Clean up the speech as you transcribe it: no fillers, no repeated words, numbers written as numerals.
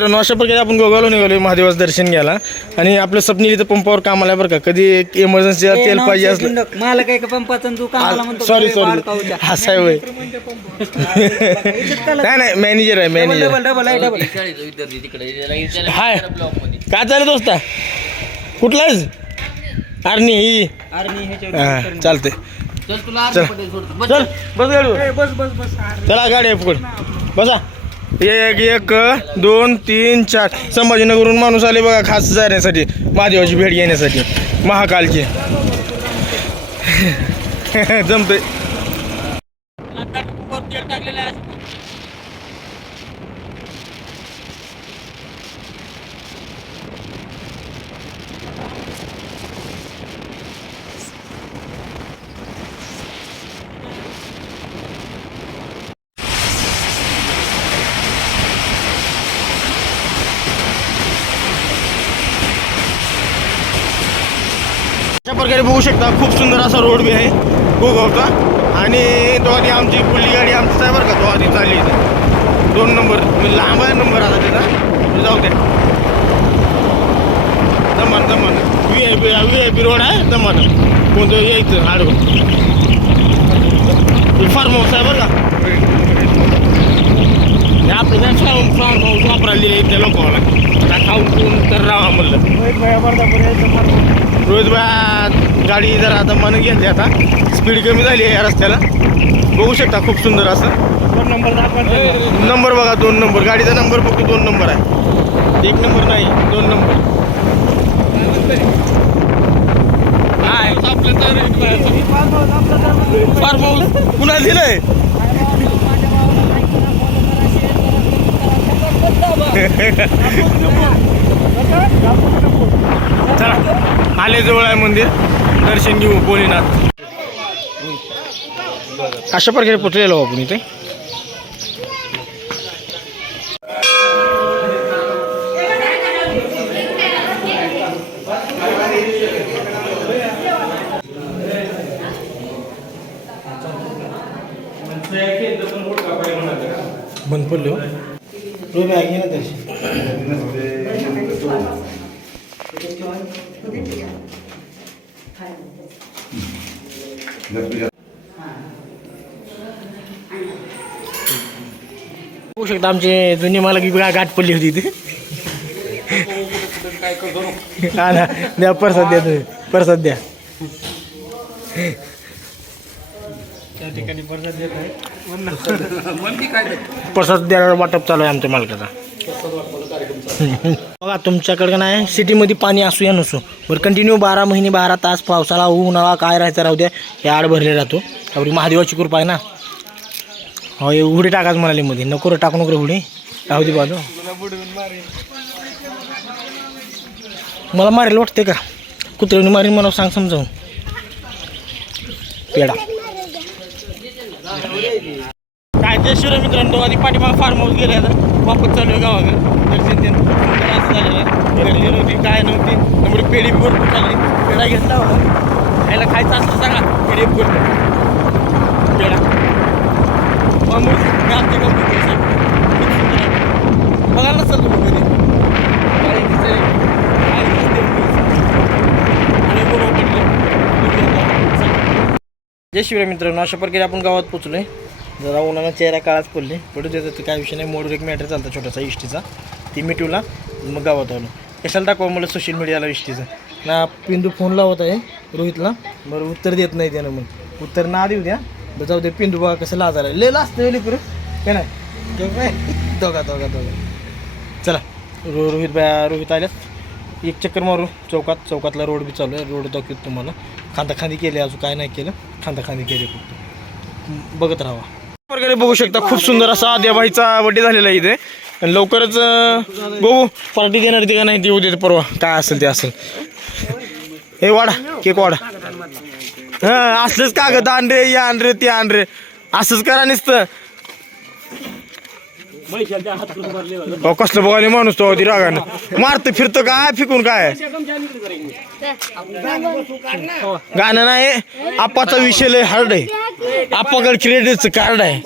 मित्रांनो, अशा प्रकारे आपण गोगावला निघालोय महादेवाचं दर्शन घ्यायला. आणि आपलं स्वप्नील इथं पंपावर कामाला बरं का, कधी इमर्जन्सी तेल पाहिजे असलं. मला काय पंपाचं तू कामाला म्हणतो. सॉरी हा साहेब आहे. नाही मॅनेजर आहे मॅनेजर. हाय काय चालेल दोस्ता, कुठला आहेस? आर्नी ही हां चालते. चल बस गाडी, चला गाडी पकड बसा. 1 1 2 3 4 संभाजीनगरहून माणूस आले बघा खास जाण्यासाठी, महादेवाची भेट घेण्यासाठी महाकालची. जमतंय. अशा प्रकारे बघू शकता, खूप सुंदर असा रोड बी आहे गोगावचा. आणि तो आधी आमची पुढली गाडी आमचीच आहे बरं का, तो आधी चालली इथे 2 नंबर लांब आहे नंबर आता तिथं. जाऊ द्या, दमान VIP रोड आहे दमान. कोणतं यायचं आडवं फार्म हाऊस आहे बरं का. आपलं काय फार्म हाऊस वापरायला दिले त्या लोकांना खाऊन पिऊन तर राहा म्हणलं. रोहित भाई गाडी जरा आता मन घेतली, आता स्पीड कमी झाली आहे या रस्त्याला. बघू शकता खूप सुंदर असं. 2 नंबर नंबर बघा, 2 नंबर गाडीचा नंबर फक्त 2 नंबर आहे, 1 नंबर नाही 2 नंबर. फार्म हाऊस पुन्हा दिलंय. चला आले, जवळ आहे मंदिर, दर्शन घेऊ भोलेनाथ. अशा प्रकारे पोचलेलो आपण इथे. बंद पडलो घे ना दर्शन. बघू शकता आमचे जुनी मला की गाठ पडली होती इथे. हा ना, द्या प्रसाद द्या, तुम्ही प्रसाद द्या. त्या ठिकाणी प्रसाद देत आहे, प्रसाद द्यायला वाटप चालू आहे आमच्या मालकाचा. बघा तुमच्याकडे नाही सिटीमध्ये पाणी असू या नसू, बरं कंटिन्यू 12 महिने 12 तास पावसाळा उन्हाळा काय राहायचं राहू द्या, हे आड भरले राहतो. त्यावर महादेवाची कृपा आहे ना. हो हे उडी टाकाच म्हणाली मध्ये, नको टाकू नको उडी, राहू दे बाजू. मला मारेल वाटते का, कुत्र्याने मारेल मला सांग समजावून. पेडा काय ते शिवराय मित्रांनो, आधी पाठीमाग फार्म हाऊस गेले, आता वापस चालू आहे गावाकडे. दर्शन ते असं झालेलं आहे. गर्दी नव्हती काय नव्हती, त्यामुळे पेढी भरपूर चालली. पेढा घेतला होता, खायला खायचं असलं सांगा, पेढी भरपूर पेढा बघायला नसेल तुम्ही कधी. जय शिवराय मित्रांनो, अशा प्रकारे आपण गावात पोचलोय. जरा उन्हानं चेहरा काळाच पडले, पडू देतात काय विषय नाही. मोडून एक मॅटर चालतं छोटासा इष्टीचा, ती मिटवला मग गावात आलो. कशाला दाखवा मला सोशल मीडियाला इष्टीचा ना. पिंदू फोन लावत आहे रोहितला, बरं उत्तर देत नाही त्यानं, मग उत्तर ना देऊ द्या. जाऊ दे, पिंदू बघा कसं लाजायला लय लाजतं लेकरं काय नाही दोघा. चला रोहित आल्यात, एक चक्कर मारू चौकातला रोड बी चालू आहे. रोड दाखवतो तुम्हाला. खांदाखांदी केली, अजून काय नाही केलं, खांदाखांदी केली फक्त, बघत राहा. प्रकारे बघू शकता खूप सुंदर असा आद्याबाईचा बड्डे झालेला आहे इथे. आणि लवकरच बघू पार्टी घेणार ते का नाही, ती उद्या परवा काय असेल ते असेल. हे वाडा केक वाडा, हां असलंच कागद आण रे, या आण रे ते आण रे, असंच करा नुसतं. कसलं बघायला माणूस तो आधी रागानं मारतं फिरतं काय फिकून काय. गाणं नाही, आप्पाचा विषय लय हार्ड आहे. आप्पाकडे क्रेडिटचं कार्ड आहे.